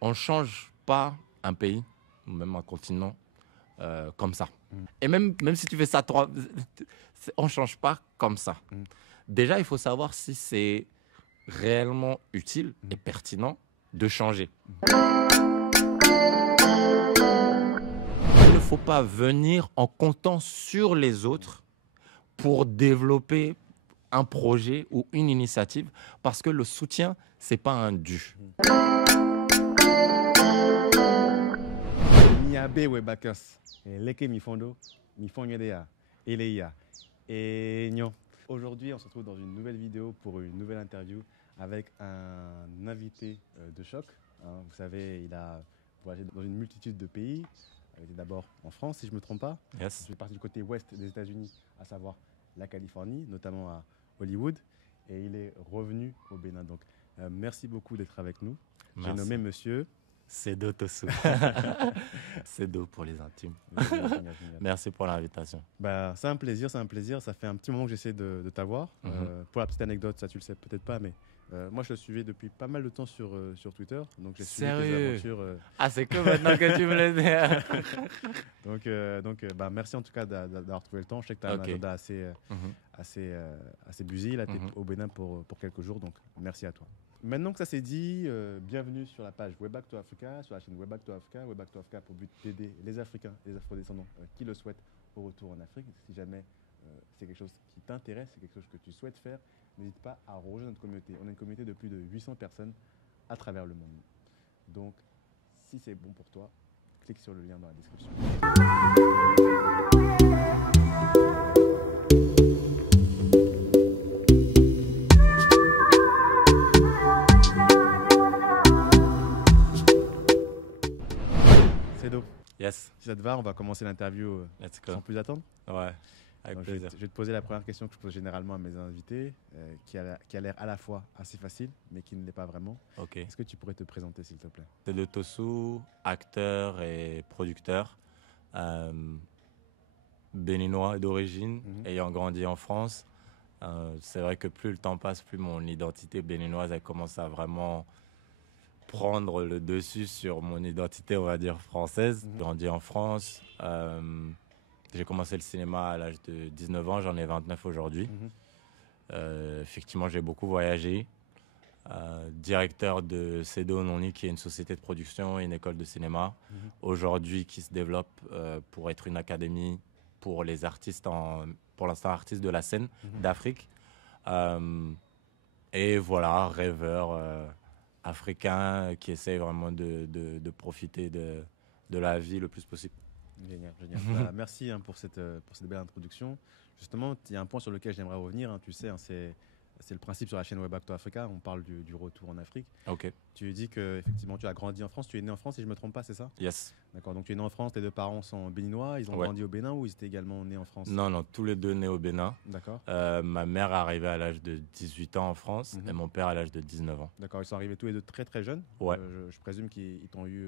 on ne change pas un pays, ou même un continent, comme ça. Et même si tu fais ça, on ne change pas comme ça. Déjà, il faut savoir si c'est réellement utile et pertinent de changer. Il ne faut pas venir en comptant sur les autres pour développer un projet ou une initiative, parce que le soutien, ce n'est pas un dû. Niabe Webakers, Leke Mifondo, Mifonyedea, Eleia et Nyon. Aujourd'hui, on se retrouve dans une nouvelle vidéo pour une nouvelle interview avec un invité de choc. Vous savez, il a voyagé dans une multitude de pays. Il était d'abord en France, si je ne me trompe pas. Yes. Je suis parti du côté ouest des États-Unis, à savoir la Californie, notamment à Hollywood. Et il est revenu au Bénin. Donc, merci beaucoup d'être avec nous. J'ai nommé monsieur Sedo Tosu. Sedo pour les intimes. Merci pour l'invitation. Bah, c'est un plaisir, c'est un plaisir. Ça fait un petit moment que j'essaie de t'avoir. Pour la petite anecdote, ça tu le sais peut-être pas, mais moi je le suivais depuis pas mal de temps sur Twitter. Donc j'ai suivi tes aventures. Ah, c'est que maintenant que tu me le dis. donc merci en tout cas d'avoir trouvé le temps. Je sais que tu as un agenda assez busy. Là, tu es au Bénin pour quelques jours, donc merci à toi. Maintenant que ça s'est dit, bienvenue sur la page Way Back to Africa, sur la chaîne Way Back to Africa. Way Back to Africa pour but d'aider les Africains, les Afro-descendants qui le souhaitent au retour en Afrique. Si jamais c'est quelque chose qui t'intéresse, c'est quelque chose que tu souhaites faire, n'hésite pas à rejoindre notre communauté. On a une communauté de plus de 800 personnes à travers le monde. Donc, si c'est bon pour toi, clique sur le lien dans la description. Sedo. Yes. Si ça te va, on va commencer l'interview sans plus attendre. Ouais, avec plaisir. Je vais te poser la première question que je pose généralement à mes invités, qui a l'air à la fois assez facile, mais qui ne l'est pas vraiment. Ok. Est-ce que tu pourrais te présenter, s'il te plaît? Sedo Tosu, acteur et producteur, béninois d'origine, ayant grandi en France. C'est vrai que plus le temps passe, plus mon identité béninoise elle commence à vraiment prendre le dessus sur mon identité, on va dire, française. J'ai grandi en France. J'ai commencé le cinéma à l'âge de 19 ans, j'en ai 29 aujourd'hui. Effectivement, j'ai beaucoup voyagé. Directeur de Sedo Noni, qui est une société de production et une école de cinéma, aujourd'hui qui se développe pour être une académie pour les artistes, pour l'instant artistes de la scène d'Afrique. Et voilà, rêveur africain qui essaye vraiment de profiter de la vie le plus possible. Génial, génial. Merci pour cette belle introduction. Justement, il y a un point sur lequel j'aimerais revenir. Tu sais, c'est le principe sur la chaîne Way Back to Africa. On parle du retour en Afrique. Ok. Tu dis que effectivement tu as grandi en France. Tu es né en France, si je ne me trompe pas, c'est ça? Yes. D'accord. Donc tu es né en France. Tes deux parents sont béninois. Ils ont grandi au Bénin ou ils étaient également nés en France? Non, tous les deux nés au Bénin. D'accord. Ma mère est arrivée à l'âge de 18 ans en France et mon père à l'âge de 19 ans. D'accord. Ils sont arrivés tous les deux très très jeunes. Ouais. Je présume qu'ils t'ont eu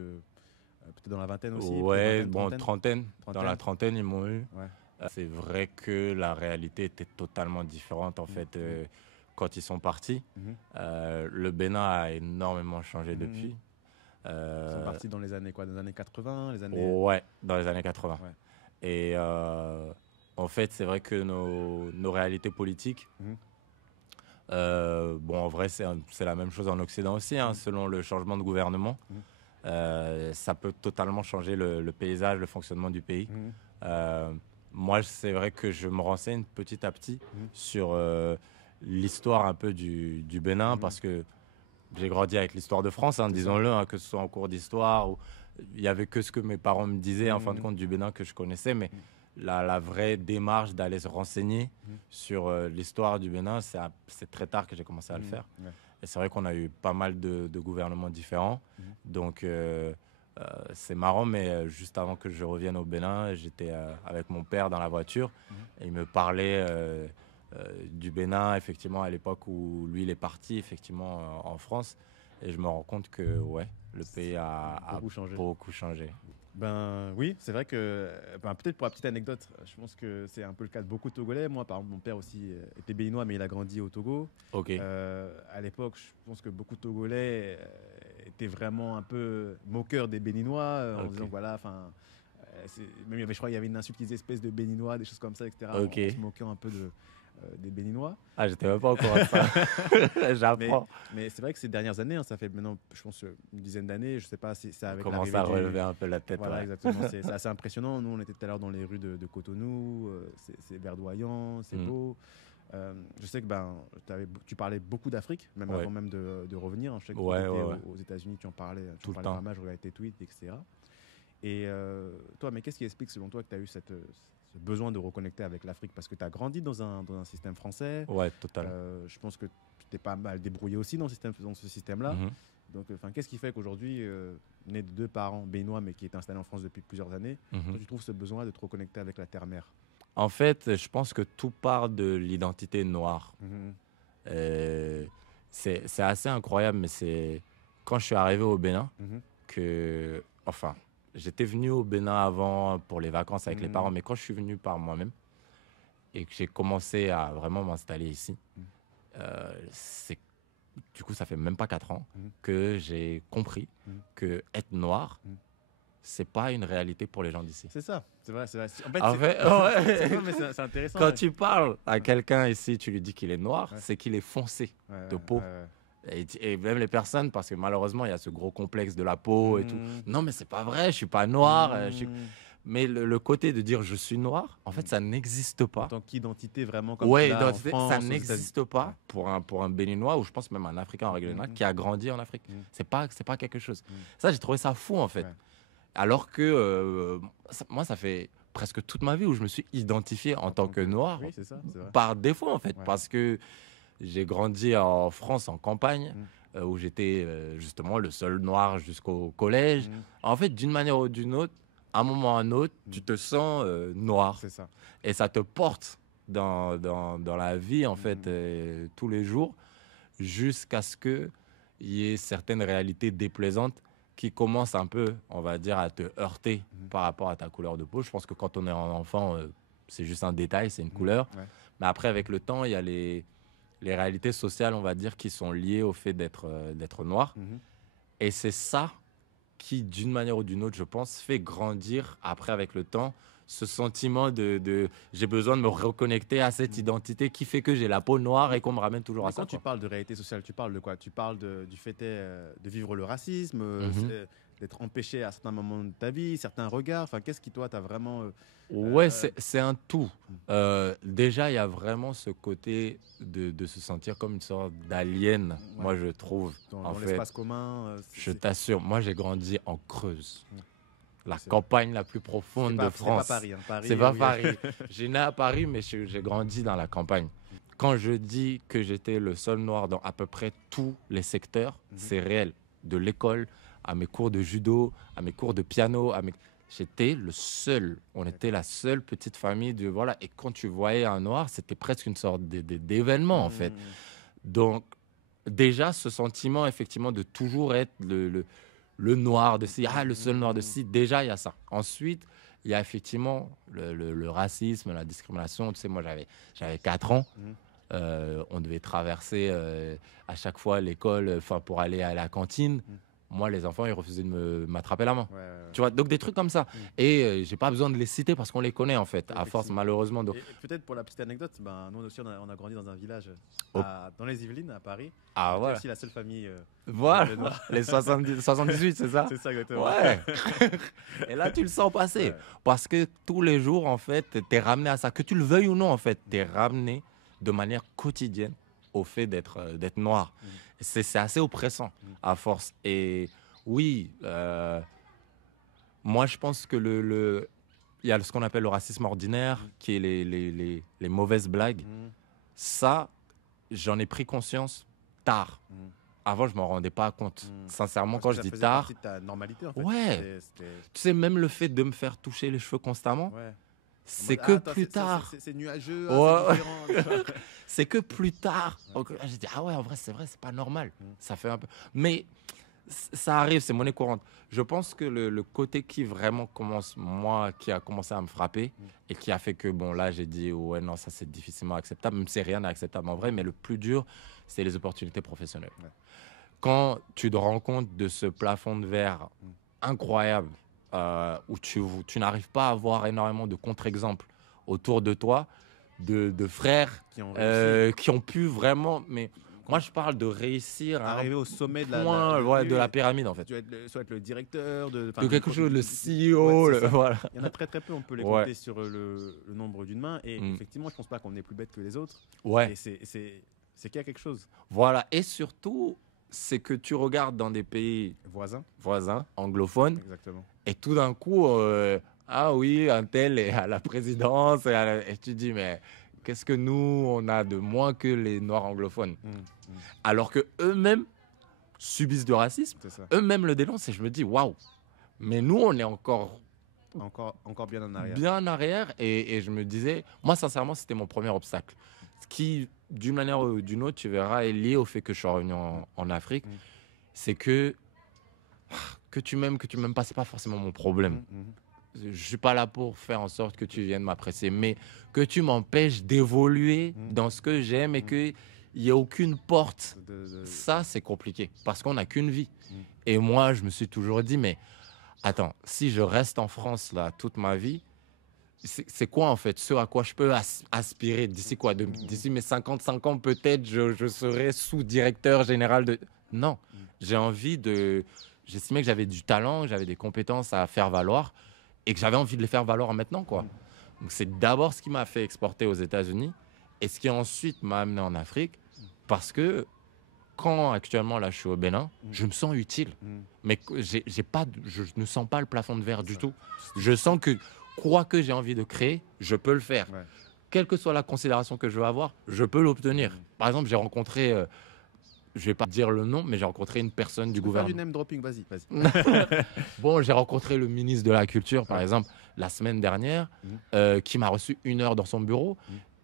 peut-être dans la vingtaine aussi. Ouais, trentaine. Dans la trentaine, ils m'ont eu. Ouais. C'est vrai que la réalité était totalement différente en fait. Quand ils sont partis, le Bénin a énormément changé depuis. Ils sont partis dans les années quoi? Dans les années 80, les années... Ouais, dans les années 80. Ouais. Et en fait, c'est vrai que nos réalités politiques, en vrai, c'est la même chose en Occident aussi, selon le changement de gouvernement. Ça peut totalement changer le paysage, le fonctionnement du pays. Moi, c'est vrai que je me renseigne petit à petit sur l'histoire un peu du Bénin, parce que j'ai grandi avec l'histoire de France, disons-le, que ce soit en cours d'histoire, il n'y avait que ce que mes parents me disaient, en fin de compte, du Bénin que je connaissais, mais la vraie démarche d'aller se renseigner sur l'histoire du Bénin, c'est très tard que j'ai commencé à le faire. Et c'est vrai qu'on a eu pas mal de gouvernements différents, donc c'est marrant, mais juste avant que je revienne au Bénin, j'étais avec mon père dans la voiture, et il me parlait du Bénin, effectivement, à l'époque où lui, il est parti, effectivement, en France. Et je me rends compte que, ouais, le pays a beaucoup changé. Ben oui, c'est vrai que, peut-être pour la petite anecdote, je pense que c'est un peu le cas de beaucoup de Togolais. Moi, par exemple, mon père aussi était béninois, mais il a grandi au Togo. Ok. À l'époque, je pense que beaucoup de Togolais étais vraiment un peu moqueur des Béninois, en Ok. disant voilà, enfin, même je crois qu'il y avait une insulte qui disait espèce de Béninois, des choses comme ça, etc. Ok. En se moquant un peu des Béninois. Ah, j'étais même pas au courant de ça. Mais, J'apprends. mais c'est vrai que ces dernières années, hein, ça fait maintenant, je pense, une dizaine d'années, je sais pas si c'est On avec commence l'arrivée à du... relever un peu la tête. Voilà, Ouais. exactement. C'est assez impressionnant. Nous, on était tout à l'heure dans les rues de Cotonou. C'est verdoyant, c'est Mm. beau. Je sais que tu parlais beaucoup d'Afrique, même Ouais. avant même de revenir. Je sais que Ouais, tu étais ouais, ouais. aux États-Unis, tu en parlais, Tout le pas temps. mal, je regardais tes tweets, etc. Et toi, mais qu'est-ce qui explique selon toi que tu as eu ce besoin de reconnecter avec l'Afrique? Parce que tu as grandi dans un système français. Ouais, total. Je pense que tu t'es pas mal débrouillé aussi dans ce système-là. Mhm. Donc, qu'est-ce qui fait qu'aujourd'hui, né de deux parents béninois, mais qui est installé en France depuis plusieurs années, Mhm. toi, tu trouves ce besoin de te reconnecter avec la terre-mère? En fait, je pense que tout part de l'identité noire. Mhm. C'est assez incroyable, mais c'est quand je suis arrivé au Bénin Mhm. que, enfin, j'étais venu au Bénin avant pour les vacances avec les Mhm. parents, mais quand je suis venu par moi-même et que j'ai commencé à vraiment m'installer ici, Mhm. c'est du coup, ça fait même pas 4 ans Mhm. que j'ai compris Mhm. que être noir, Mhm. c'est pas une réalité pour les gens d'ici. C'est ça, c'est vrai, c'est vrai. En fait, En fait, ouais. non, mais c'est intéressant. Quand Ouais. tu parles à quelqu'un ici, tu lui dis qu'il est noir, Ouais. c'est qu'il est foncé Ouais, de ouais, peau. ouais. Et même les personnes, parce que malheureusement, il y a ce gros complexe de la peau et tout. Mhm. Non, mais c'est pas vrai, je suis pas noir. Mhm. Mais le côté de dire je suis noir, en fait, Mhm. ça n'existe En pas. tant qu'identité, vraiment, comme tu Ouais, l'as en identité, France, ça aux États-Unis. n'existe pas pour un Béninois ou je pense même un Africain en règle générale Mhm. qui a grandi en Afrique. Mhm. C'est pas quelque chose. Mhm. Ça, j'ai trouvé ça fou en fait. Ouais. Alors que moi, ça fait presque toute ma vie où je me suis identifié en tant que noir Oui, c'est ça, c'est vrai. par défaut en fait, Ouais. parce que j'ai grandi en France en campagne Mm. où j'étais justement le seul noir jusqu'au collège. Mm. En fait, d'une manière ou d'une autre, à un moment ou à un autre, tu te sens noir C'est ça. et ça te porte dans la vie en fait tous les jours jusqu'à ce que il y ait certaines réalités déplaisantes qui commencent un peu, on va dire, à te heurter par rapport à ta couleur de peau. Je pense que quand on est un enfant, c'est juste un détail, c'est une couleur. Ouais. Mais après, avec le temps, il y a les réalités sociales, on va dire, qui sont liées au fait d'être noir. Mhm. Et c'est ça qui, d'une manière ou d'une autre, je pense, fait grandir, après, avec le temps, ce sentiment de j'ai besoin de me reconnecter à cette identité qui fait que j'ai la peau noire et qu'on me ramène toujours Mais à ça. quand tu Quoi. parles de réalité sociale, tu parles de quoi? Tu parles du fait de vivre le racisme, d'être empêché à certains moments de ta vie, certains regards. Enfin, qu'est-ce qui, toi, t'as vraiment... Ouais, c'est un tout. Déjà, il y a vraiment ce côté de se sentir comme une sorte d'alien, Ouais. moi, je trouve. dans En fait, l'espace commun. je t'assure, moi, j'ai grandi en Creuse. La C'est- campagne la plus profonde de c'est France. pas Paris. Hein. Paris, C'est pas oui. Paris. J'ai né à Paris, mais j'ai grandi dans la campagne. Quand je dis que j'étais le seul noir dans à peu près tous les secteurs, c'est réel. De l'école, à mes cours de judo, à mes cours de piano, j'étais le seul. On était la seule petite famille de voilà. Et quand tu voyais un noir, c'était presque une sorte d'événement en fait. Donc déjà ce sentiment effectivement de toujours être le noir de ci, le seul noir de ci, déjà il y a ça. Ensuite, il y a effectivement le racisme, la discrimination. Tu sais, moi j'avais 4 ans. On devait traverser à chaque fois l'école pour aller à la cantine. Moi, les enfants, ils refusaient de m'attraper la main. Ouais. Tu vois, donc des trucs comme ça. Et j'ai pas besoin de les citer parce qu'on les connaît en fait, à force Effectivement. malheureusement. Donc... Et peut-être pour la petite anecdote, nous aussi, on a grandi dans un village Oh. dans les Yvelines, à Paris. Ah On était voilà. aussi la seule famille. Voilà, noirs. les 78, c'est ça? C'est ça, exactement. Ouais. Et là, tu le sens passer. Ouais. Parce que tous les jours, en fait, tu es ramené à ça. Que tu le veuilles ou non, en fait, tu es ramené de manière quotidienne au fait d'être noir. C'est assez oppressant à force. Et oui, moi, je pense que il y a ce qu'on appelle le racisme ordinaire, qui est les mauvaises blagues. Ça, j'en ai pris conscience tard. Avant, je m'en rendais pas compte. Sincèrement, Parce quand que je ça dis faisait tard, partie de ta normalité, en fait. Ouais. tu sais, même le fait de me faire toucher les cheveux constamment, Ouais. c'est En que mode, plus tard. C'est nuageux, Ouais. c'est différent. C'est que plus tard. J'ai dit, ah ouais, en vrai, c'est pas normal. Ça fait un peu. Mais ça arrive, c'est monnaie courante. Je pense que le côté qui vraiment qui a commencé à me frapper et qui a fait que, bon, là, j'ai dit, ouais, non, ça, c'est difficilement acceptable, même si rien n'est acceptable en vrai, mais le plus dur, c'est les opportunités professionnelles. Ouais. quand tu te rends compte de ce plafond de verre incroyable, où tu n'arrives pas à avoir énormément de contre-exemples autour de toi, de frères qui ont pu vraiment... Mais moi, je parle de réussir à arriver au sommet de de la pyramide, en fait. Tu vas être le directeur de quelque chose, le CEO, voilà. Il y en a très très peu, on peut les compter sur le nombre d'une main. Et effectivement, je ne pense pas qu'on est plus bête que les autres. Ouais. Et c'est qu'il y a quelque chose. Voilà. Et surtout, c'est que tu regardes dans des pays voisins anglophones. Exactement. Et tout d'un coup, ah oui, un tel est à la présidence. Et tu dis, mais qu'est-ce que nous, on a de moins que les Noirs anglophones Alors que eux-mêmes subissent du racisme, eux-mêmes le dénoncent. Et je me dis, waouh, mais nous, on est encore bien en arrière. Bien en arrière. Et je me disais, moi, sincèrement, c'était mon premier obstacle. Ce qui, d'une manière ou d'une autre, tu verras, est lié au fait que je suis revenu en Afrique. C'est que tu m'aimes pas, c'est pas forcément mon problème. Je suis pas là pour faire en sorte que tu viennes m'apprécier, mais que tu m'empêches d'évoluer dans ce que j'aime et qu'il n'y ait aucune porte. Ça, c'est compliqué parce qu'on n'a qu'une vie. Et moi, je me suis toujours dit, mais attends, si je reste en France là toute ma vie, c'est quoi en fait ce à quoi je peux aspirer d'ici quoi d'ici mes 55 ans peut-être je serai sous-directeur général de... Non, j'ai envie de... J'estimais que j'avais du talent, j'avais des compétences à faire valoir et que j'avais envie de les faire valoir maintenant, quoi. Donc c'est d'abord ce qui m'a fait exporter aux États-Unis et ce qui ensuite m'a amené en Afrique parce que quand actuellement là je suis au Bénin, je me sens utile, mais je ne sens pas le plafond de verre du tout. Je sens que quoi que j'ai envie de créer, je peux le faire. Quelle que soit la considération que je veux avoir, je peux l'obtenir. Par exemple, j'ai rencontré, je vais pas dire le nom, mais j'ai rencontré une personne du gouvernement. Du name dropping, vas-y. Bon, j'ai rencontré le ministre de la Culture, par exemple, la semaine dernière, qui m'a reçu 1 heure dans son bureau.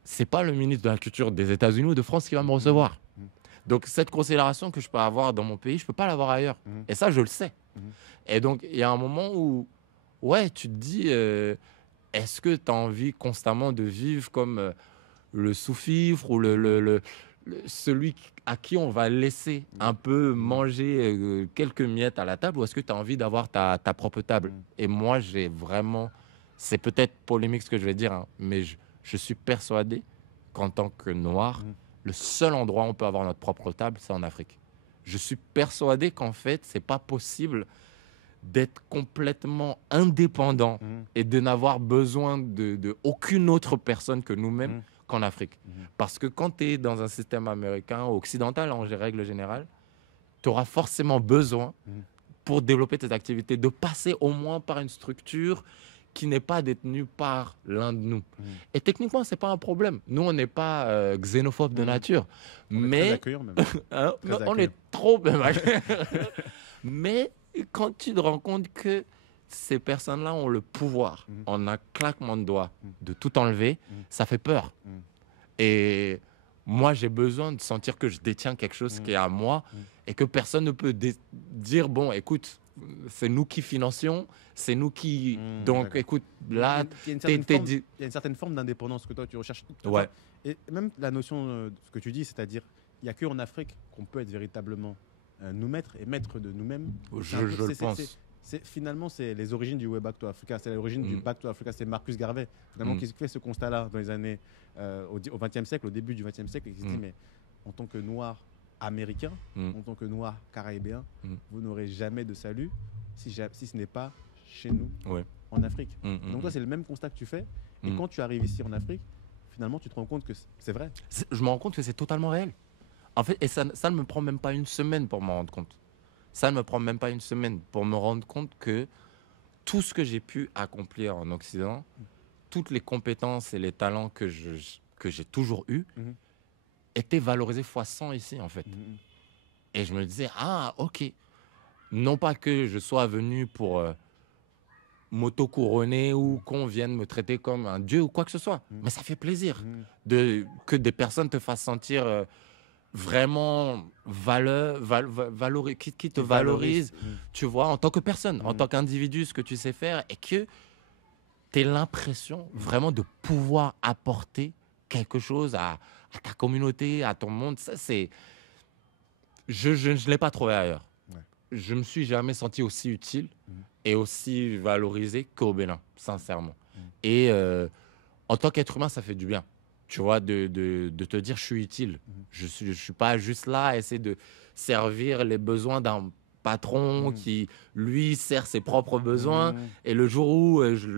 C'est pas le ministre de la Culture des États-Unis ou de France qui va me recevoir. Donc, cette considération que je peux avoir dans mon pays, je peux pas l'avoir ailleurs. Et ça, je le sais. Et donc, il y a un moment où, ouais, tu te dis, est-ce que tu as envie constamment de vivre comme le sous-fifre ou celui à qui on va laisser un peu manger quelques miettes à la table, ou est-ce que tu as envie d'avoir ta propre table? Et moi, j'ai vraiment... C'est peut-être polémique ce que je vais dire, hein, mais je suis persuadé qu'en tant que noir, le seul endroit où on peut avoir notre propre table, c'est en Afrique. Je suis persuadé qu'en fait, c'est pas possible d'être complètement indépendant et de n'avoir besoin de aucune autre personne que nous-mêmes qu'en Afrique. Parce que quand tu es dans un système américain, occidental en règle générale, tu auras forcément besoin, pour développer tes activités, de passer au moins par une structure qui n'est pas détenue par l'un de nous. Et techniquement, ce n'est pas un problème. Nous, on n'est pas xénophobe de nature. Mais on est trop... Mais quand tu te rends compte que ces personnes-là ont le pouvoir, en un claquement de doigts, de tout enlever, ça fait peur. Et moi, j'ai besoin de sentir que je détiens quelque chose qui est à moi et que personne ne peut dire, bon, écoute, c'est nous qui financions, c'est nous qui... Donc, écoute, là... Il y a une certaine forme d'indépendance que toi, tu recherches. Ouais. Et même la notion de ce que tu dis, c'est-à-dire, il n'y a qu'en Afrique qu'on peut être véritablement nous maîtres et maîtres de nous-mêmes. Je le pense. Finalement, c'est les origines du Way Back to Africa. C'est l'origine du Back to Africa. C'est Marcus Garvey, finalement, qui fait ce constat-là dans les années... au XXe siècle, au début du XXe siècle, il se dit, mais en tant que noir américain, en tant que noir caribéen, vous n'aurez jamais de salut si ce n'est pas chez nous, en Afrique. Donc toi, c'est le même constat que tu fais. Et quand tu arrives ici en Afrique, finalement, tu te rends compte que c'est vrai. Je me rends compte que c'est totalement réel. En fait, et ça ne me prend même pas une semaine pour m'en rendre compte. Ça ne me prend même pas une semaine pour me rendre compte que tout ce que j'ai pu accomplir en Occident, toutes les compétences et les talents que j'ai toujours eus, étaient valorisés fois 100 ici, en fait. Et je me disais, ah, ok. Non pas que je sois venu pour m'auto-couronner ou qu'on vienne me traiter comme un dieu ou quoi que ce soit. Mais ça fait plaisir que des personnes te fassent sentir vraiment qui te valorise, tu vois, en tant que personne, en tant qu'individu, ce que tu sais faire, et que tu aies l'impression vraiment de pouvoir apporter quelque chose à ta communauté, à ton monde. Ça, Je ne l'ai pas trouvé ailleurs. Ouais. Je me suis jamais senti aussi utile Mhm. et aussi valorisé qu'au Bénin, sincèrement. Mhm. Et en tant qu'être humain, ça fait du bien. Tu vois, de te dire je suis utile. Mhm. Je suis pas juste là à essayer de servir les besoins d'un patron Mhm. qui, lui, sert ses propres besoins. Mhm. Et le jour où je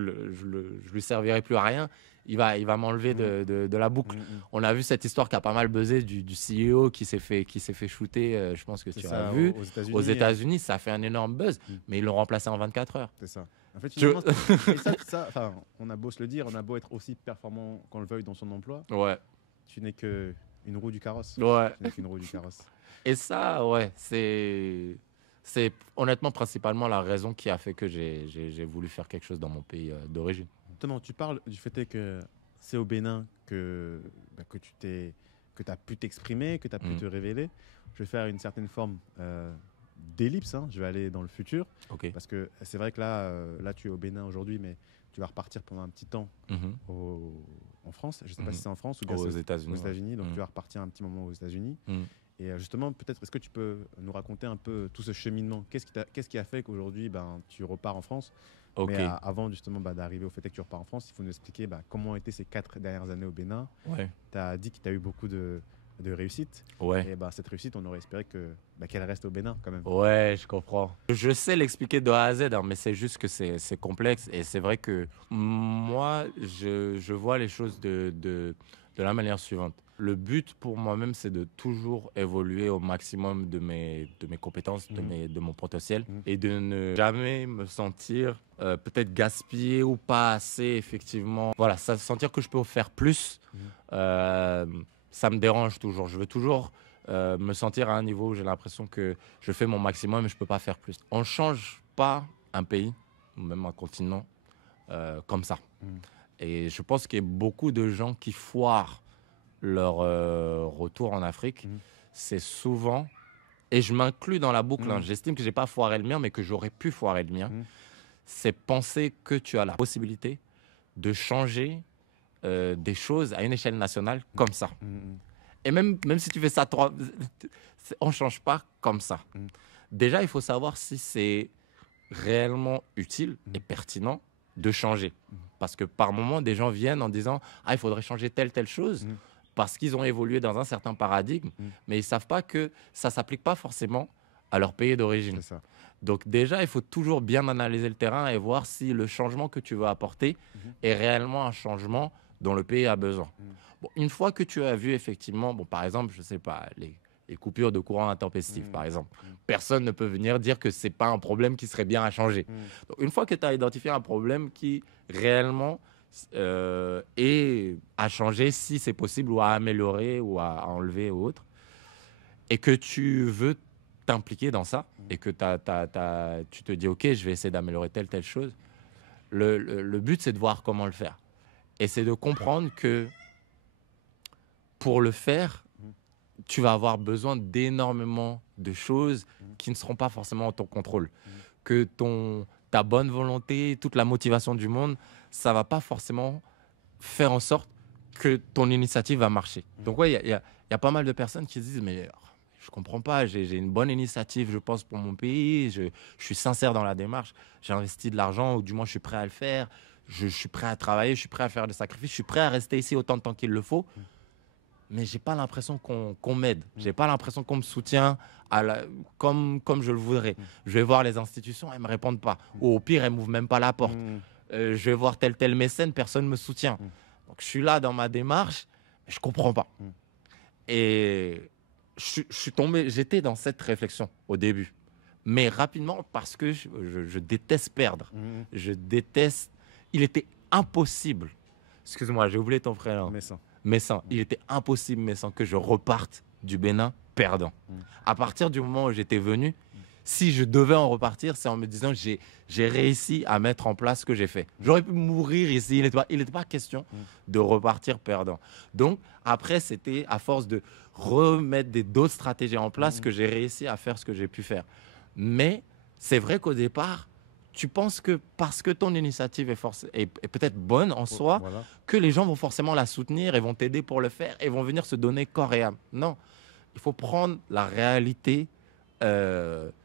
lui servirai plus à rien, il va m'enlever de la boucle. Mhm. On a vu cette histoire qui a pas mal buzzé du CEO qui s'est fait shooter, je pense que C'est tu ça, as vu. aux États-Unis. Aux États-Unis, ça a fait un énorme buzz, Mm. mais ils l'ont remplacé en 24 heures. C'est ça. En fait, Tu- finalement, et enfin, on a beau se le dire, on a beau être aussi performant qu'on le veuille dans son emploi, Ouais, tu n'es qu'une roue du carrosse. ouais. Tu n'es qu'une roue du carrosse. Et ça, ouais, c'est honnêtement principalement la raison qui a fait que j'ai voulu faire quelque chose dans mon pays d'origine. Justement, tu parles du fait que c'est au Bénin que tu as pu t'exprimer, que tu as pu Mm. te révéler. Je vais faire une certaine forme d'ellipse. Hein. Je vais aller dans le futur. Ok. Parce que c'est vrai que là, tu es au Bénin aujourd'hui, mais tu vas repartir pendant un petit temps Mhm. en France. Je ne sais pas Mhm. si c'est en France ou bien Aux c'est États-Unis. aux ouais. États-Unis. Donc, Mm. tu vas repartir un petit moment aux États-Unis. Mm. Et justement, peut-être, est-ce que tu peux nous raconter un peu tout ce cheminement? Qu'est-ce qui a fait qu'aujourd'hui, tu repars en France? Ok. Mais avant justement d'arriver au fait que tu repars en France, il faut nous expliquer comment ont été ces 4 dernières années au Bénin. Ouais. Tu as dit que tu as eu beaucoup de réussite. Ouais. Et cette réussite, on aurait espéré qu'elle reste au Bénin quand même. Ouais, je comprends. Je sais l'expliquer de A à Z, hein, mais c'est juste que c'est complexe. Et c'est vrai que moi, je vois les choses de la manière suivante. Le but pour moi-même, c'est de toujours évoluer au maximum de mes compétences, Mhm. de mon potentiel, Mhm. et de ne jamais me sentir peut-être gaspillé ou pas assez, effectivement. Voilà, sentir que je peux faire plus, Mhm. ça me dérange toujours. Je veux toujours me sentir à un niveau où j'ai l'impression que je fais mon maximum et je ne peux pas faire plus. On ne change pas un pays, ou même un continent, comme ça. Mhm. Et je pense qu'il y a beaucoup de gens qui foirent leur retour en Afrique. Mhm. C'est souvent, et je m'inclus dans la boucle, hein, Mhm. j'estime que je n'ai pas foiré le mien, mais que j'aurais pu foirer le mien. Mhm. C'est penser que tu as la possibilité de changer des choses à une échelle nationale comme ça. Mhm. Et même si tu fais ça, on ne change pas comme ça. Mm. Déjà, il faut savoir si c'est réellement utile et pertinent de changer. Parce que par moment, des gens viennent en disant « Ah, il faudrait changer telle chose Mm. parce qu'ils ont évolué dans un certain paradigme, mais ils ne savent pas que ça ne s'applique pas forcément à leur pays d'origine. C'est ça. Donc déjà, il faut toujours bien analyser le terrain et voir si le changement que tu veux apporter est réellement un changement dont le pays a besoin. Bon, une fois que tu as vu effectivement, par exemple, je ne sais pas, les coupures de courant intempestives, par exemple, personne ne peut venir dire que ce n'est pas un problème qui serait bien à changer. Donc, une fois que tu as identifié un problème qui réellement est à changer, si c'est possible, ou à améliorer, ou à enlever, ou autre, et que tu veux t'impliquer dans ça, et que tu te dis, OK, je vais essayer d'améliorer telle chose, le but, c'est de voir comment le faire. Et c'est de comprendre que pour le faire, tu vas avoir besoin d'énormément de choses qui ne seront pas forcément en ton contrôle. Que ta bonne volonté, toute la motivation du monde, ça ne va pas forcément faire en sorte que ton initiative va marcher. Donc ouais, il y a pas mal de personnes qui se disent, mais je ne comprends pas, j'ai une bonne initiative, je pense, pour mon pays, je suis sincère dans la démarche, j'ai investi de l'argent, ou du moins je suis prêt à le faire, je suis prêt à travailler, je suis prêt à faire des sacrifices, je suis prêt à rester ici autant de temps qu'il le faut. Mais j'ai pas l'impression qu'on m'aide. J'ai pas l'impression qu'on me soutient comme je le voudrais. Je vais voir les institutions, elles me répondent pas. Ou au pire, elles m'ouvrent même pas la porte. Je vais voir tel mécène, personne me soutient. Donc je suis là dans ma démarche, mais je comprends pas. Et je suis tombé, j'étais dans cette réflexion au début. Mais rapidement, parce que je déteste perdre. Je déteste... Il était impossible. Excuse-moi, j'ai oublié ton prénom. Messan. Il était impossible, Messan, que je reparte du Bénin perdant. À partir du moment où j'étais venu, si je devais en repartir, c'est en me disant j'ai réussi à mettre en place ce que j'ai fait. J'aurais pu mourir ici. Il n'était pas question de repartir perdant. Donc, après, c'était à force de remettre d'autres stratégies en place que j'ai réussi à faire ce que j'ai pu faire. Mais c'est vrai qu'au départ, tu penses que parce que ton initiative est peut-être bonne en soi, que les gens vont forcément la soutenir et vont t'aider pour le faire et vont venir se donner corps et âme. Non, Il faut prendre la réalité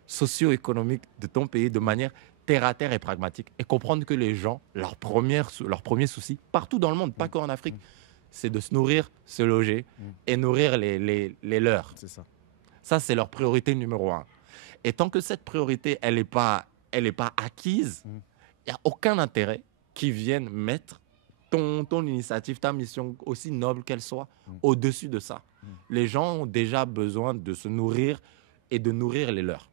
socio-économique de ton pays de manière terre à terre et pragmatique et comprendre que les gens, leur premier souci, partout dans le monde, pas qu'en Afrique, c'est de se nourrir, se loger et nourrir les leurs. C'est ça. Ça, c'est leur priorité numéro 1. Et tant que cette priorité, elle n'est pas acquise, il n'y a aucun intérêt qu'ils viennent mettre ton initiative, ta mission, aussi noble qu'elle soit, au-dessus de ça. Les gens ont déjà besoin de se nourrir et de nourrir les leurs.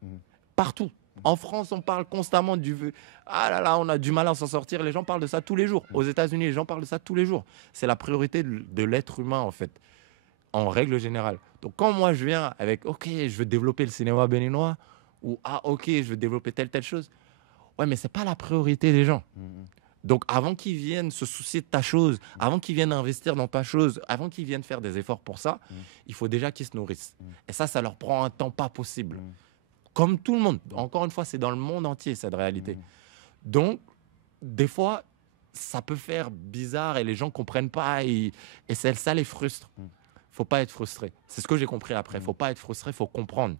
Partout. En France, on parle constamment du « Ah là là, on a du mal à s'en sortir ». Les gens parlent de ça tous les jours. Aux États-Unis, les gens parlent de ça tous les jours. C'est la priorité de l'être humain, en fait, en règle générale. Donc, quand moi, je viens avec « Ok, je veux développer le cinéma béninois » ou « Ah, ok, je veux développer telle chose », ouais, mais ce n'est pas la priorité des gens. Donc, avant qu'ils viennent se soucier de ta chose, avant qu'ils viennent investir dans ta chose, avant qu'ils viennent faire des efforts pour ça, il faut déjà qu'ils se nourrissent. Et ça leur prend un temps pas possible. Comme tout le monde. Encore une fois, c'est dans le monde entier, cette réalité. Donc, des fois, ça peut faire bizarre et les gens ne comprennent pas et ça les frustre. Il ne faut pas être frustré. C'est ce que j'ai compris après. Il ne faut pas être frustré, il faut comprendre.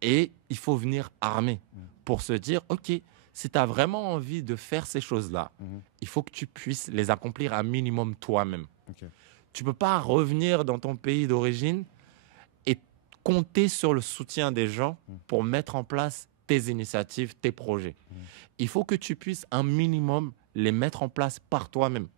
Et il faut venir armé pour se dire, OK, si tu as vraiment envie de faire ces choses-là, il faut que tu puisses les accomplir un minimum toi-même. Tu ne peux pas revenir dans ton pays d'origine et compter sur le soutien des gens pour mettre en place tes initiatives, tes projets. Il faut que tu puisses un minimum les mettre en place par toi-même.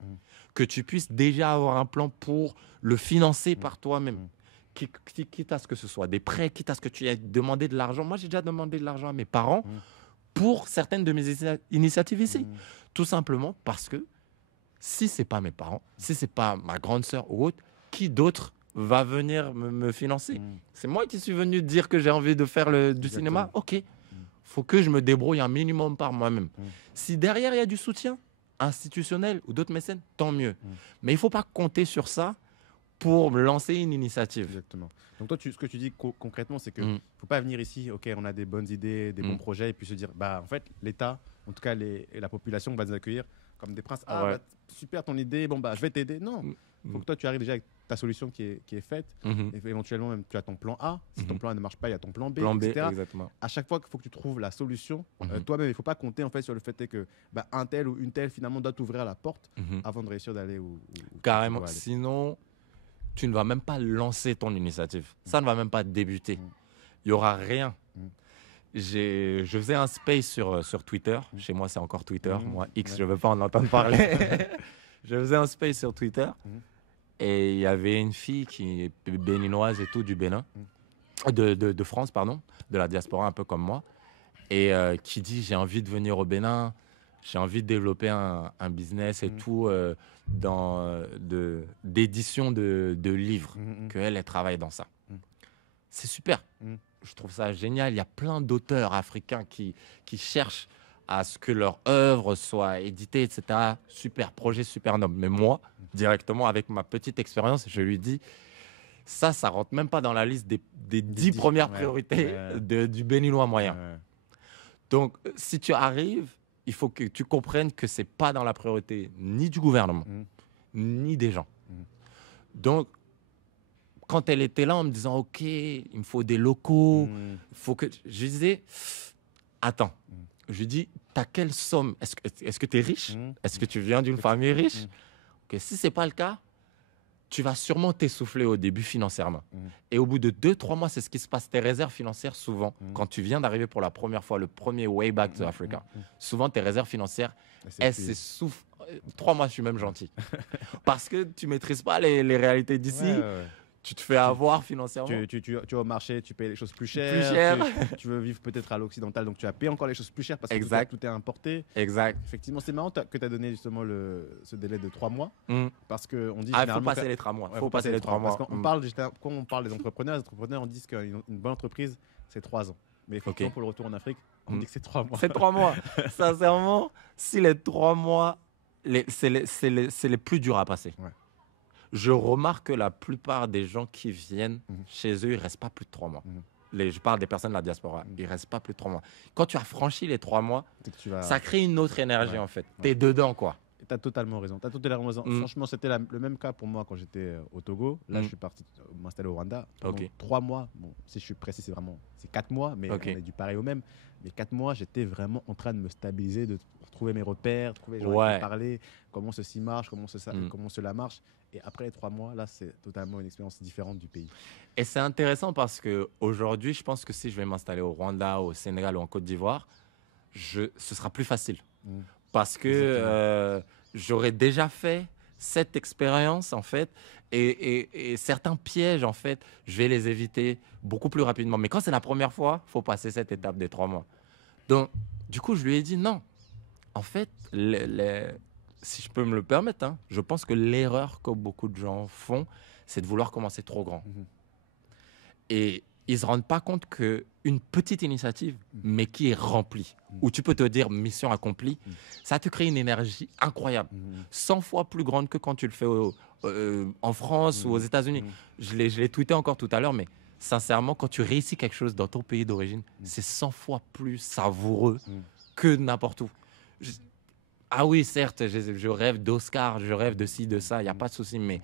Que tu puisses déjà avoir un plan pour le financer par toi-même. Quitte à ce que ce soit des prêts, quitte à ce que tu aies demandé de l'argent. Moi, j'ai déjà demandé de l'argent à mes parents pour certaines de mes initiatives ici. Tout simplement parce que si ce n'est pas mes parents, si ce n'est pas ma grande sœur ou autre, qui d'autre va venir me financer? C'est moi qui suis venu dire que j'ai envie de faire du cinéma. OK, il faut que je me débrouille un minimum par moi-même. Si derrière, il y a du soutien institutionnel ou d'autres mécènes, tant mieux. Mais il ne faut pas compter sur ça pour lancer une initiative. Exactement. Donc toi, ce que tu dis concrètement, c'est qu'il ne faut pas venir ici, OK, on a des bonnes idées, des bons projets, et puis se dire, bah, en fait, l'État, en tout cas la population va nous accueillir comme des princes. Ah, bah, super ton idée, bon, bah, je vais t'aider. Non, il faut que toi, tu arrives déjà avec ta solution qui est faite, et éventuellement, même, tu as ton plan A. Si ton plan A ne marche pas, il y a ton plan B, etc. Exactement. À chaque fois qu'il faut que tu trouves la solution, toi-même, il ne faut pas compter en fait, sur le fait que bah, un tel ou une telle, finalement, doit t'ouvrir la porte avant de réussir d'aller où carrément, sinon tu ne vas même pas lancer ton initiative. Ça ne va même pas débuter. Il n'y aura rien. Je faisais un space sur Twitter. Chez moi, c'est encore Twitter. Moi, X, je ne veux pas en entendre parler. Je faisais un space sur Twitter. Et il y avait une fille qui est béninoise et tout, du Bénin. De France, pardon. De la diaspora, un peu comme moi. Et qui dit, j'ai envie de venir au Bénin. J'ai envie de développer un business et tout d'édition de livres, qu'elle travaille dans ça. C'est super. Je trouve ça génial. Il y a plein d'auteurs africains qui cherchent à ce que leur œuvre soit éditée, etc. Super projet, super noble. Mais moi, directement, avec ma petite expérience, je lui dis, ça rentre même pas dans la liste des 10 premières priorités du béninois moyen. Donc, si tu arrives, il faut que tu comprennes que ce n'est pas dans la priorité ni du gouvernement, ni des gens. Donc, quand elle était là en me disant « Ok, il me faut des locaux, faut que… » Je lui disais « Attends. » Je lui dis « T'as quelle somme? Est-ce que tu es riche? Est-ce que tu viens d'une famille riche? Okay, si ce n'est pas le cas, tu vas sûrement t'essouffler au début financièrement. Et au bout de 2-3 mois, c'est ce qui se passe. Tes réserves financières, souvent, quand tu viens d'arriver pour la première fois, le premier way back to Africa, souvent tes réserves financières, elles s'essoufflent. 3 mois, je suis même gentil. Parce que tu ne maîtrises pas les réalités d'ici. Tu te fais avoir financièrement. Tu vas au marché, tu payes les choses plus chères. Tu veux vivre peut-être à l'occidental, donc tu vas payer encore les choses plus chères parce que tout est importé. Exact. Effectivement, c'est marrant que tu as donné justement ce délai de 3 mois. Parce qu'on dit il faut passer les 3 mois. Il faut passer les 3 mois. Parce qu'on parle, quand on parle des entrepreneurs, les entrepreneurs, on dit qu'une bonne entreprise, c'est 3 ans. Mais effectivement, pour le retour en Afrique, on dit que c'est 3 mois. C'est 3 mois. Sincèrement, si les 3 mois, c'est les plus durs à passer. Je remarque que la plupart des gens qui viennent chez eux, ils ne restent pas plus de 3 mois. Je parle des personnes de la diaspora. Ils ne restent pas plus de 3 mois. Quand tu as franchi les 3 mois, ça crée une autre énergie en fait. Tu es dedans quoi. as totalement raison. Franchement, c'était le même cas pour moi quand j'étais au Togo. Là, je suis parti m'installer au Rwanda. Pendant 3 mois, bon, si je suis précis, c'est 4 mois, mais on est du pareil au même. Mais 4 mois, j'étais vraiment en train de me stabiliser, de trouver mes repères, trouver les gens qui parler, comment ceci marche, comment cela marche. Et après les 3 mois, là, c'est totalement une expérience différente du pays. Et c'est intéressant parce qu'aujourd'hui, je pense que si je vais m'installer au Rwanda, au Sénégal ou en Côte d'Ivoire, ce sera plus facile. Parce que j'aurais déjà fait cette expérience, en fait, et certains pièges, en fait, je vais les éviter beaucoup plus rapidement. Mais quand c'est la première fois, il faut passer cette étape des 3 mois. Donc, du coup, je lui ai dit non. En fait, si je peux me le permettre, hein, je pense que l'erreur que beaucoup de gens font, c'est de vouloir commencer trop grand. Et ils ne se rendent pas compte qu'une petite initiative, mais qui est remplie, où tu peux te dire mission accomplie, ça te crée une énergie incroyable, 100 fois plus grande que quand tu le fais en France ou aux États-Unis. Je l'ai tweeté encore tout à l'heure, mais sincèrement, quand tu réussis quelque chose dans ton pays d'origine, c'est 100 fois plus savoureux que n'importe où. Ah oui, certes, je rêve d'Oscar, je rêve de ci, de ça, il n'y a pas de souci, mais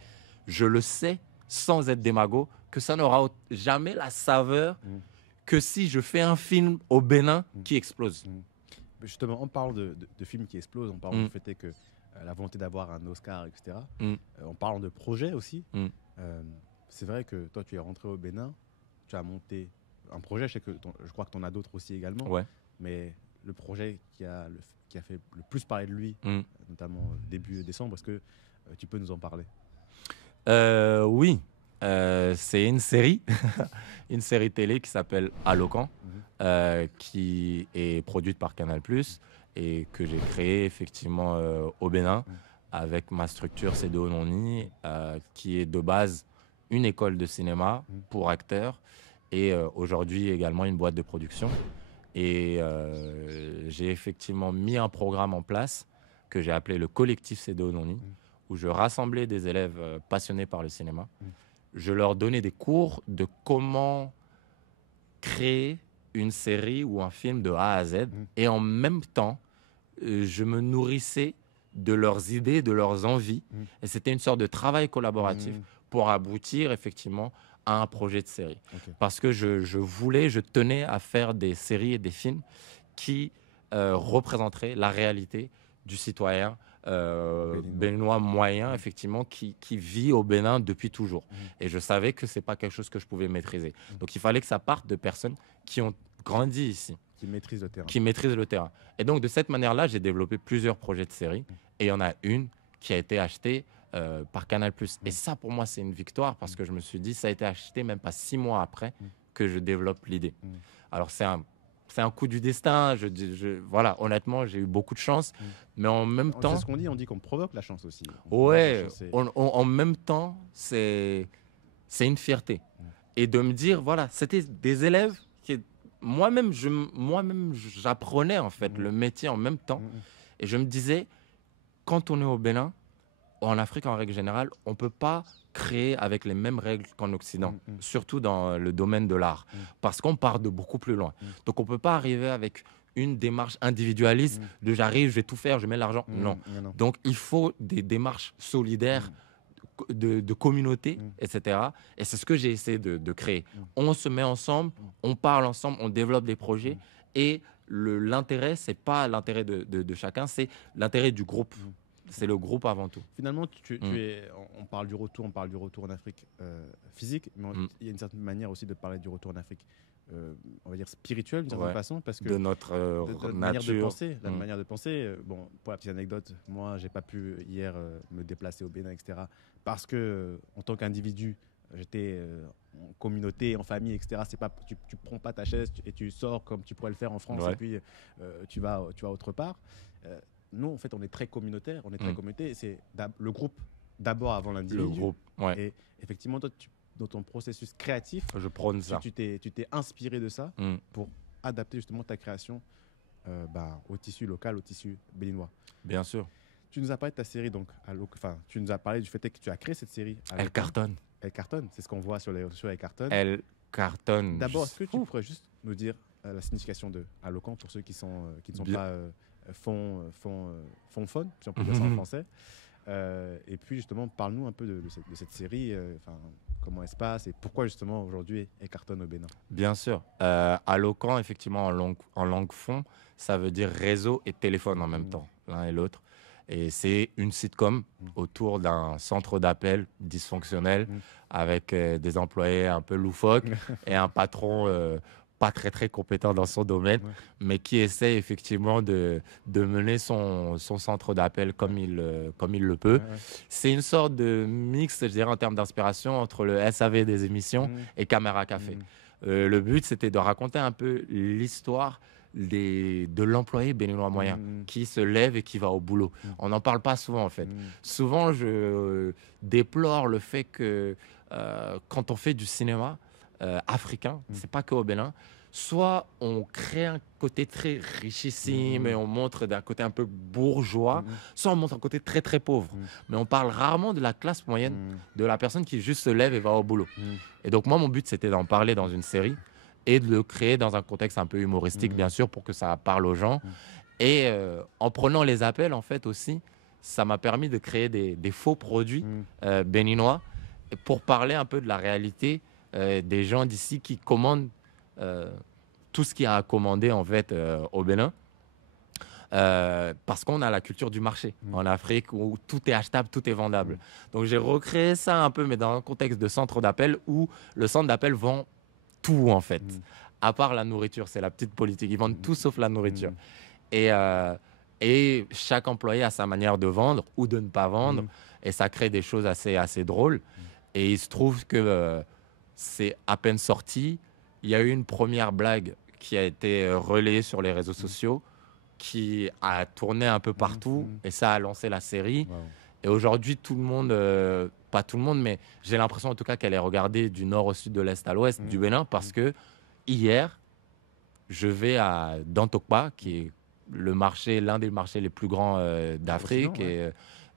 je le sais, sans être démago, que ça n'aura jamais la saveur que si je fais un film au Bénin qui explose. Justement, on parle de films qui explosent, on parle du fait que la volonté d'avoir un Oscar, etc. On parle de projets aussi. C'est vrai que toi, tu es rentré au Bénin, tu as monté un projet, je crois que tu en as d'autres aussi également, mais le projet qui a fait le plus parler de lui, notamment début décembre, est-ce que tu peux nous en parler? Oui, c'est une série, une série télé qui s'appelle Alloquant, qui est produite par Canal+, et que j'ai créée effectivement au Bénin avec ma structure CDO Noni, qui est de base une école de cinéma pour acteurs et aujourd'hui également une boîte de production. Et j'ai effectivement mis un programme en place que j'ai appelé le collectif CDO Noni, où je rassemblais des élèves passionnés par le cinéma. Je leur donnais des cours de comment créer une série ou un film de A à Z. Et en même temps, je me nourrissais de leurs idées, de leurs envies. Et c'était une sorte de travail collaboratif pour aboutir effectivement à un projet de série. Parce que je tenais à faire des séries et des films qui représenteraient la réalité du citoyen béninois moyen, effectivement, qui vit au Bénin depuis toujours. Et je savais que ce n'est pas quelque chose que je pouvais maîtriser. Donc, il fallait que ça parte de personnes qui ont grandi ici. Qui maîtrisent le terrain. Qui maîtrisent le terrain. Et donc, de cette manière-là, j'ai développé plusieurs projets de séries. Et il y en a une qui a été achetée par Canal+. Et ça, pour moi, c'est une victoire parce que je me suis dit, ça a été acheté même pas 6 mois après que je développe l'idée. Alors, c'est un coup du destin. Voilà, honnêtement, j'ai eu beaucoup de chance. Mais en même temps... C'est ce qu'on dit, on dit qu'on provoque la chance aussi. En même temps, c'est une fierté. Et de me dire, voilà, c'était des élèves qui... Moi-même, j'apprenais en fait le métier en même temps. Et je me disais, quand on est au Bénin, en Afrique en règle générale, on ne peut pas créer avec les mêmes règles qu'en Occident, surtout dans le domaine de l'art, parce qu'on part de beaucoup plus loin. Donc on ne peut pas arriver avec une démarche individualiste de j'arrive, je vais tout faire, je mets l'argent. Non. Donc il faut des démarches solidaires de communauté, etc. Et c'est ce que j'ai essayé de créer. On se met ensemble, on parle ensemble, on développe des projets et l'intérêt, ce n'est pas l'intérêt de chacun, c'est l'intérêt du groupe. C'est le groupe avant tout. Finalement, on parle du retour en Afrique physique, mais il y a une certaine manière aussi de parler du retour en Afrique, on va dire spirituelle d'une certaine façon, parce que de notre manière de penser, la manière de penser. Bon, pour la petite anecdote, moi, j'ai pas pu hier me déplacer au Bénin, etc. Parce que en tant qu'individu, j'étais en communauté, en famille, etc. C'est pas, tu prends pas ta chaise et tu sors comme tu pourrais le faire en France et puis tu vas autre part. Nous, en fait, on est très communautaire, c'est le groupe d'abord avant l'individu. Le groupe, Et effectivement, toi, dans ton processus créatif, je prône ça. Tu t'es inspiré de ça pour adapter justement ta création au tissu local, au tissu béninois. Bien sûr. Tu nous as parlé de ta série, donc, tu nous as parlé du fait que tu as créé cette série. Elle cartonne. Elle cartonne, c'est ce qu'on voit sur les réseaux sociaux, elle cartonne. Elle cartonne. D'abord, est-ce que tu pourrais juste nous dire la signification de Alloquant pour ceux qui ne sont pas font fun, si on peut dire ça en français. Et puis justement, parle-nous un peu de cette série, comment elle se passe et pourquoi justement aujourd'hui elle cartonne au Bénin. Bien sûr. Alloquant, effectivement, en langue fond, ça veut dire réseau et téléphone en même temps, l'un et l'autre. Et c'est une sitcom autour d'un centre d'appel dysfonctionnel avec des employés un peu loufoques et un patron pas très très compétent dans son domaine, mais qui essaie effectivement de mener son centre d'appel comme il le peut. C'est une sorte de mix, je dirais, en termes d'inspiration entre le SAV des émissions et Caméra Café. Le but, c'était de raconter un peu l'histoire de l'employé béninois moyen qui se lève et qui va au boulot. On n'en parle pas souvent en fait. Souvent, je déplore le fait que quand on fait du cinéma africain, c'est pas que au Bénin, soit on crée un côté très richissime et on montre d'un côté un peu bourgeois, soit on montre un côté très très pauvre. Mais on parle rarement de la classe moyenne, de la personne qui juste se lève et va au boulot. Et donc moi, mon but, c'était d'en parler dans une série et de le créer dans un contexte un peu humoristique, bien sûr, pour que ça parle aux gens. Et en prenant les appels, en fait, aussi, ça m'a permis de créer des faux produits béninois pour parler un peu de la réalité des gens d'ici qui commandent tout ce qu'il y a à commander, en fait, au Bénin. Parce qu'on a la culture du marché en Afrique où tout est achetable, tout est vendable. Donc, j'ai recréé ça un peu, mais dans un contexte de centre d'appel où le centre d'appel vend tout en fait, à part la nourriture, c'est la petite politique. Ils vendent tout sauf la nourriture. Et chaque employé a sa manière de vendre ou de ne pas vendre, et ça crée des choses assez drôles. Et il se trouve que c'est à peine sorti. Il y a eu une première blague qui a été relayée sur les réseaux sociaux, qui a tourné un peu partout, et ça a lancé la série. Wow. Et aujourd'hui, tout le monde, pas tout le monde, mais j'ai l'impression en tout cas qu'elle est regardée du nord au sud, de l'est à l'ouest du Bénin, parce que hier, je vais à Dantokpa, qui est l'un des marchés les plus grands d'Afrique et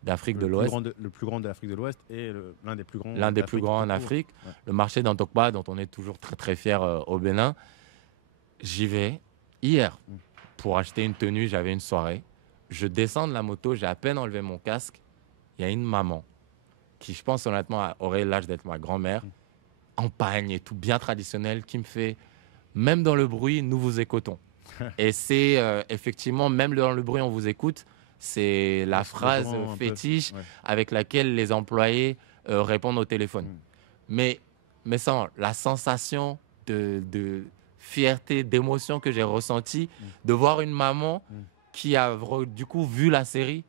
d'Afrique de l'Ouest. Le plus grand d'Afrique de l'Ouest et l'un des plus grands. L'un des plus grands en Afrique. Ouais. Le marché d'Antokpa, dont on est toujours très très fier au Bénin. J'y vais hier pour acheter une tenue. J'avais une soirée. Je descends de la moto, j'ai à peine enlevé mon casque. Il y a une maman qui, je pense honnêtement, aurait l'âge d'être ma grand-mère, en pagne et tout, bien traditionnel, qui me fait « Même dans le bruit, nous vous écoutons ». Et c'est effectivement, même dans le bruit, on vous écoute. C'est la phrase fétiche avec laquelle les employés répondent au téléphone. Mais sans la sensation de fierté, d'émotion que j'ai ressentie de voir une maman qui a du coup vu la série.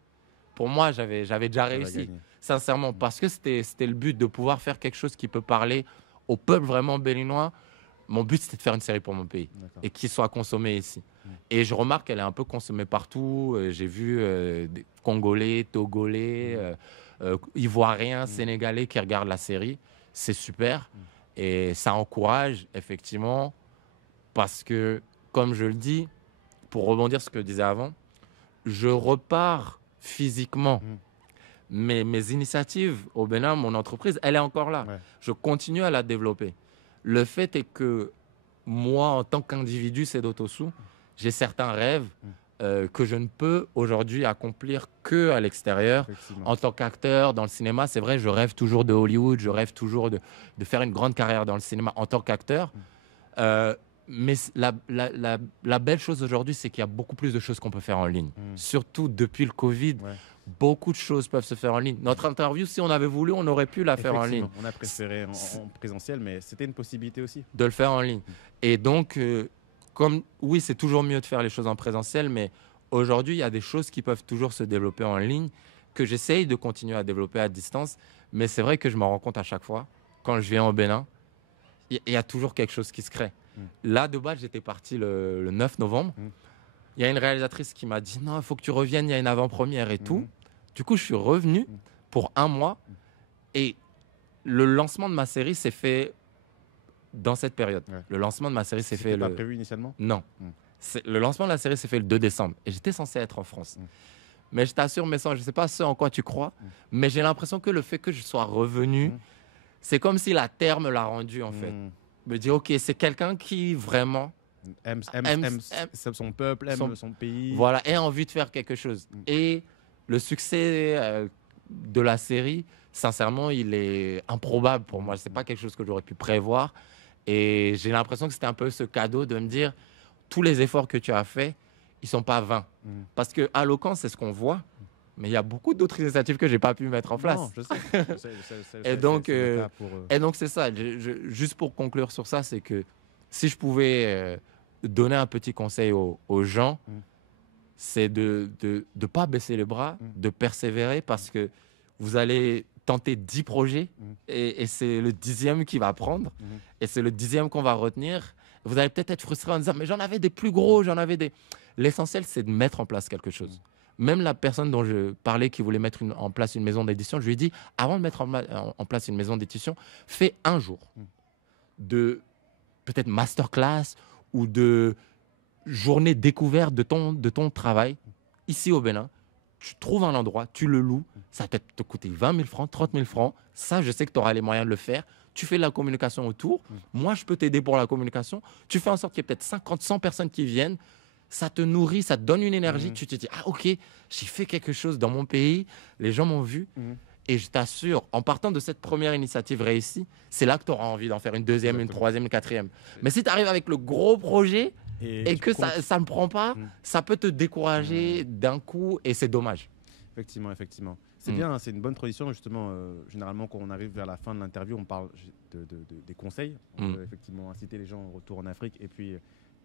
Pour moi, j'avais déjà réussi, sincèrement, parce que c'était le but de pouvoir faire quelque chose qui peut parler au peuple vraiment béninois. Mon but, c'était de faire une série pour mon pays et qu'il soit consommé ici. Et je remarque qu'elle est un peu consommée partout. J'ai vu des Congolais, Togolais, Ivoiriens, Sénégalais qui regardent la série. C'est super. Et ça encourage, effectivement, parce que, comme je le dis, pour rebondir sur ce que je disais avant, je repars physiquement. Mais mes initiatives au Bénin, mon entreprise, elle est encore là. Je continue à la développer. Le fait est que moi, en tant qu'individu, c'est d'autosou, j'ai certains rêves que je ne peux aujourd'hui accomplir qu'à l'extérieur. En tant qu'acteur dans le cinéma, c'est vrai, je rêve toujours de Hollywood, je rêve toujours de faire une grande carrière dans le cinéma en tant qu'acteur. Mais la belle chose aujourd'hui, c'est qu'il y a beaucoup plus de choses qu'on peut faire en ligne. Surtout depuis le Covid. Beaucoup de choses peuvent se faire en ligne. Notre interview, si on avait voulu, on aurait pu la faire en ligne. On a préféré en présentiel, mais c'était une possibilité aussi. De le faire en ligne. Et donc, oui, c'est toujours mieux de faire les choses en présentiel, mais aujourd'hui, il y a des choses qui peuvent toujours se développer en ligne, que j'essaye de continuer à développer à distance. Mais c'est vrai que je m'en rends compte à chaque fois. Quand je viens au Bénin, il y a toujours quelque chose qui se crée. Là, de base, j'étais parti le 9 novembre. Il y a une réalisatrice qui m'a dit « Non, il faut que tu reviennes, il y a une avant-première et tout. » Du coup, je suis revenu pour un mois et le lancement de ma série s'est fait dans cette période. Le lancement de ma série s'est fait... C'était pas prévu initialement ? Non. Le lancement de la série s'est fait le 2 décembre et j'étais censé être en France. Mais je t'assure, je ne sais pas ce en quoi tu crois, mais j'ai l'impression que le fait que je sois revenu, c'est comme si la terre me l'a rendu en fait. Me dire, ok, c'est quelqu'un qui vraiment aime son peuple, aime son pays. Voilà, et a envie de faire quelque chose. Et le succès de la série, sincèrement, il est improbable pour moi. Ce n'est pas quelque chose que j'aurais pu prévoir. Et j'ai l'impression que c'était un peu ce cadeau de me dire, tous les efforts que tu as faits, ils ne sont pas vains. Parce qu'à Locan, c'est ce qu'on voit. Mais il y a beaucoup d'autres initiatives que je n'ai pas pu mettre en place. Non, je sais. Et donc, c'est ça. Juste pour conclure sur ça, c'est que si je pouvais donner un petit conseil aux gens, c'est de ne pas baisser les bras, de persévérer parce que vous allez tenter 10 projets et c'est le 10e qui va prendre et c'est le 10e qu'on va retenir. Vous allez peut-être être frustré en disant mais j'en avais des plus gros, L'essentiel, c'est de mettre en place quelque chose. Même la personne dont je parlais qui voulait mettre en place une maison d'édition, je lui ai dit, avant de mettre en place une maison d'édition, fais un jour de peut-être masterclass ou de journée découverte de ton travail ici au Bénin. Tu trouves un endroit, tu le loues, ça va peut-être te coûter 20 000 francs, 30 000 francs. Ça, je sais que tu auras les moyens de le faire. Tu fais de la communication autour. Moi, je peux t'aider pour la communication. Tu fais en sorte qu'il y ait peut-être 50, 100 personnes qui viennent. Ça te nourrit, ça te donne une énergie. Tu te dis, ah ok, j'ai fait quelque chose dans mon pays, les gens m'ont vu. Et je t'assure, en partant de cette première initiative réussie, c'est là que tu auras envie d'en faire une deuxième, une troisième, une quatrième. Mais si tu arrives avec le gros projet et que ça ne prend pas, ça peut te décourager d'un coup et c'est dommage. Effectivement. C'est bien, c'est une bonne tradition justement. Généralement, quand on arrive vers la fin de l'interview, on parle des conseils. On peut effectivement inciter les gens au retour en Afrique et puis...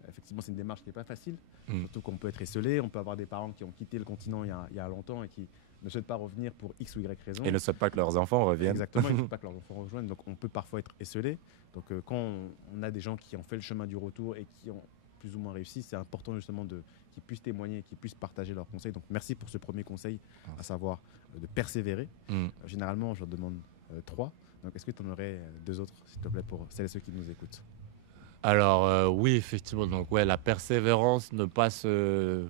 Effectivement, c'est une démarche qui n'est pas facile, surtout qu'on peut être esseulé, on peut avoir des parents qui ont quitté le continent il y a longtemps et qui ne souhaitent pas revenir pour X ou Y raison. Et ne souhaitent pas que leurs enfants reviennent. Exactement, ils ne souhaitent pas que leurs enfants rejoignent, donc on peut parfois être esseulé. Donc quand on a des gens qui ont fait le chemin du retour et qui ont plus ou moins réussi, c'est important justement qu'ils puissent témoigner, qu'ils puissent partager leurs conseils. Donc merci pour ce premier conseil, à savoir de persévérer. Généralement, je leur demande 3. Donc est-ce que tu en aurais 2 autres, s'il te plaît, pour celles et ceux qui nous écoutent? Alors oui, effectivement, donc la persévérance, ne pas se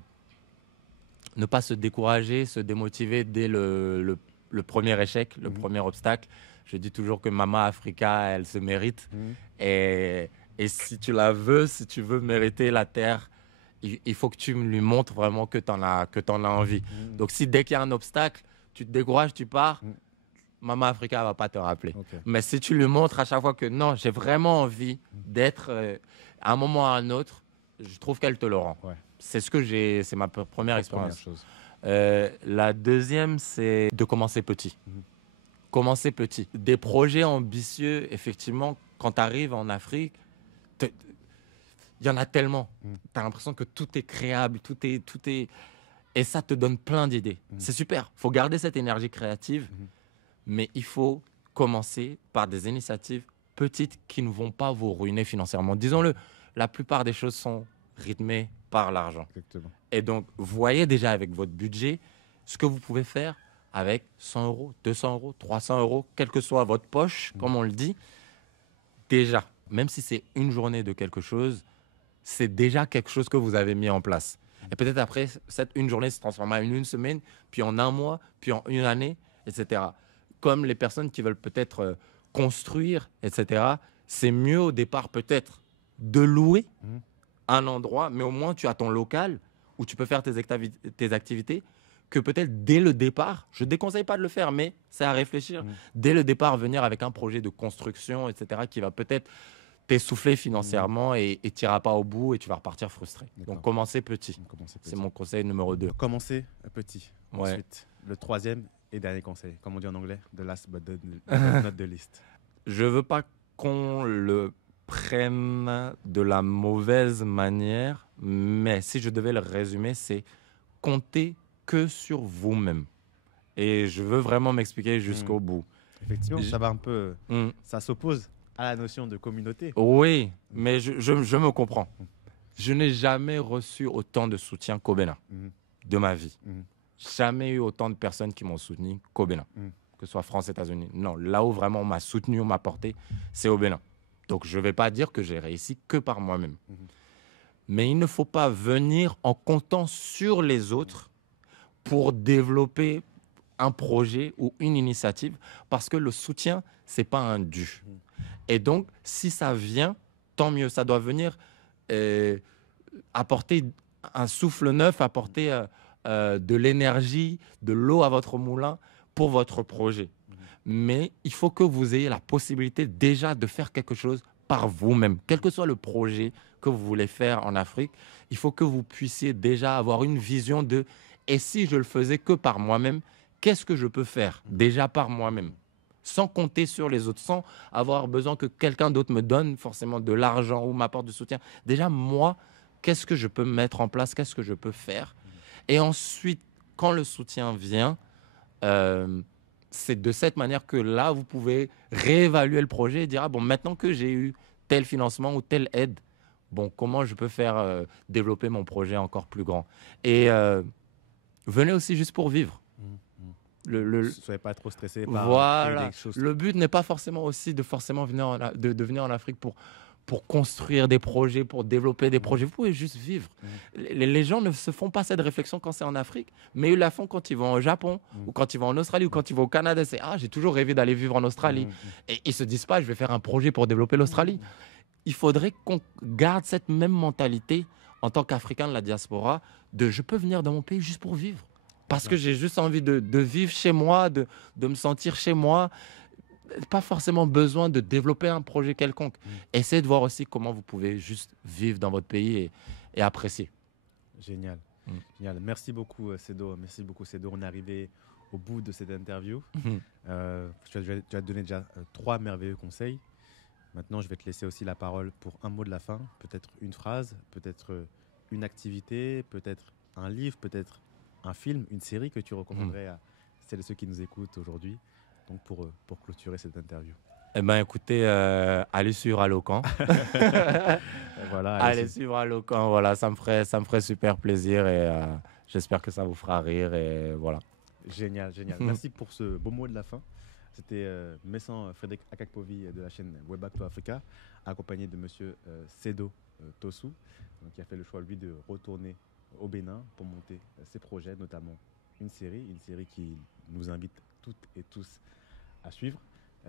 décourager, se démotiver dès le premier échec, le premier obstacle. Je dis toujours que Mama Africa, elle se mérite. Et si tu la veux, si tu veux mériter la terre, il faut que tu lui montres vraiment que tu en as envie. Donc si dès qu'il y a un obstacle, tu te décourages, tu pars, Mama Africa ne va pas te rappeler. Mais si tu lui montres à chaque fois que non, j'ai vraiment envie d'être à un moment ou à un autre, je trouve qu'elle te le rend. C'est ma première expérience. La deuxième, c'est de commencer petit. Commencer petit. Des projets ambitieux, effectivement, quand tu arrives en Afrique, il y en a tellement. Tu as l'impression que tout est créable, tout est... Et ça te donne plein d'idées. C'est super. Il faut garder cette énergie créative. Mais il faut commencer par des initiatives petites qui ne vont pas vous ruiner financièrement. Disons-le, la plupart des choses sont rythmées par l'argent. Et donc, voyez déjà avec votre budget ce que vous pouvez faire avec 100 euros, 200 euros, 300 euros, quelle que soit votre poche, comme on le dit. Déjà, même si c'est une journée de quelque chose, c'est déjà quelque chose que vous avez mis en place. Et peut-être après, cette une journée se transformera en une semaine, puis en un mois, puis en une année, etc. Comme les personnes qui veulent peut-être construire, etc., c'est mieux au départ peut-être de louer un endroit, mais au moins tu as ton local où tu peux faire tes activités, que peut-être dès le départ, je ne déconseille pas de le faire, mais c'est à réfléchir, dès le départ venir avec un projet de construction, etc., qui va peut-être t'essouffler financièrement et tu n'iras pas au bout et tu vas repartir frustré. Donc commencez petit. C'est mon conseil numéro 2. Commencez petit. Ensuite, le troisième et dernier conseil, comme on dit en anglais, the last but not the least. Je veux pas qu'on le prenne de la mauvaise manière, mais si je devais le résumer, c'est compter que sur vous-même. Et je veux vraiment m'expliquer jusqu'au bout. Effectivement, ça va un peu... Ça s'oppose à la notion de communauté. Oui, mais je me comprends. Je n'ai jamais reçu autant de soutien qu'au Bénin de ma vie. Jamais eu autant de personnes qui m'ont soutenu qu'au Bénin, que ce soit France, États-Unis. Non, là où vraiment on m'a soutenu, on m'a porté, c'est au Bénin. Donc je ne vais pas dire que j'ai réussi que par moi-même. Mais il ne faut pas venir en comptant sur les autres pour développer un projet ou une initiative, parce que le soutien, ce n'est pas un dû. Et donc, si ça vient, tant mieux. Ça doit venir apporter un souffle neuf, apporter de l'énergie, de l'eau à votre moulin pour votre projet. Mais il faut que vous ayez la possibilité déjà de faire quelque chose par vous-même. Quel que soit le projet que vous voulez faire en Afrique, il faut que vous puissiez déjà avoir une vision de « et si je le faisais que par moi-même, qu'est-ce que je peux faire déjà par moi-même » sans compter sur les autres, sans avoir besoin que quelqu'un d'autre me donne forcément de l'argent ou m'apporte du soutien. Déjà, moi, qu'est-ce que je peux mettre en place, qu'est-ce que je peux faire? Et ensuite, quand le soutien vient, c'est de cette manière que là, vous pouvez réévaluer le projet et dire, ah bon, maintenant que j'ai eu tel financement ou telle aide, bon, comment je peux faire développer mon projet encore plus grand? Et venez aussi juste pour vivre. Ne soyez pas trop stressé par voilà. des choses. Le but n'est pas forcément aussi de venir venir en Afrique pour construire des projets, pour développer des projets. Vous pouvez juste vivre. Les gens ne se font pas cette réflexion quand c'est en Afrique, mais ils la font quand ils vont au Japon, ou quand ils vont en Australie, ou quand ils vont au Canada. C'est « Ah, j'ai toujours rêvé d'aller vivre en Australie. » Et ils ne se disent pas « Je vais faire un projet pour développer l'Australie. » Il faudrait qu'on garde cette même mentalité en tant qu'Africain de la diaspora de « Je peux venir dans mon pays juste pour vivre. » Parce que j'ai juste envie de vivre chez moi, de me sentir chez moi. Pas forcément besoin de développer un projet quelconque. Essayez de voir aussi comment vous pouvez juste vivre dans votre pays et apprécier. Génial. Génial. Merci beaucoup, Sedo. Merci beaucoup, Sedo. On est arrivé au bout de cette interview. Tu as donné déjà 3 merveilleux conseils. Maintenant, je vais te laisser aussi la parole pour un mot de la fin. Peut-être une phrase, peut-être une activité, peut-être un livre, peut-être un film, une série que tu recommanderais à celles et ceux qui nous écoutent aujourd'hui, donc pour clôturer cette interview. Eh bien, écoutez, allez suivre Allocan. Voilà, allez suivre Allocan, voilà, ça me ferait super plaisir et j'espère que ça vous fera rire et voilà. Génial, génial. Merci pour ce beau mot de la fin. C'était Messan Frédéric Akakpovi de la chaîne Webback to Africa, accompagné de monsieur Sedo Tossou, qui a fait le choix, lui, de retourner au Bénin pour monter ses projets, notamment une série qui nous invite toutes et tous à suivre.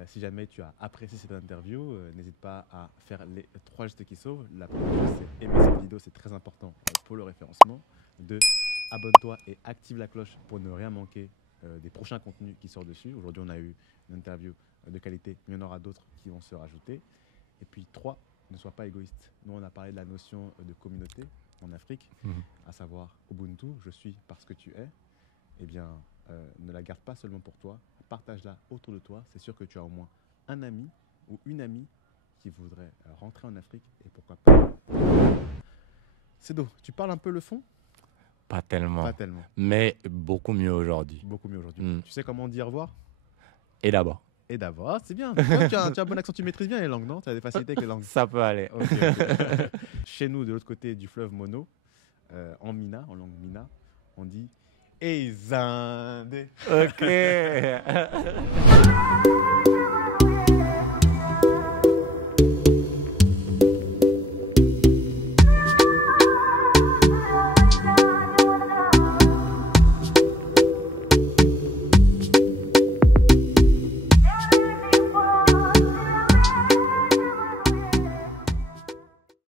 Si jamais tu as apprécié cette interview, n'hésite pas à faire les 3 gestes qui sauvent. La première chose, c'est aimer cette vidéo, c'est très important pour le référencement. 2, abonne-toi et active la cloche pour ne rien manquer des prochains contenus qui sortent dessus. Aujourd'hui, on a eu une interview de qualité, mais il y en aura d'autres qui vont se rajouter. Et puis 3, ne sois pas égoïste. Nous, on a parlé de la notion de communauté en Afrique, à savoir Ubuntu, je suis parce que tu es. Eh bien, ne la garde pas seulement pour toi, partage-la autour de toi. C'est sûr que tu as au moins un ami ou une amie qui voudrait rentrer en Afrique et pourquoi pas. Sedo, tu parles un peu le fond? Pas tellement. Pas tellement. Mais beaucoup mieux aujourd'hui. Beaucoup mieux aujourd'hui. Tu sais comment on dit au revoir? Et d'abord. Et d'abord, c'est bien. Toi, tu as un bon accent, tu maîtrises bien les langues, non? Tu as des facilités avec les langues. Ça peut aller. Okay. Chez nous, de l'autre côté du fleuve Mono, en Mina, en langue Mina, on dit Ezinde. Ok.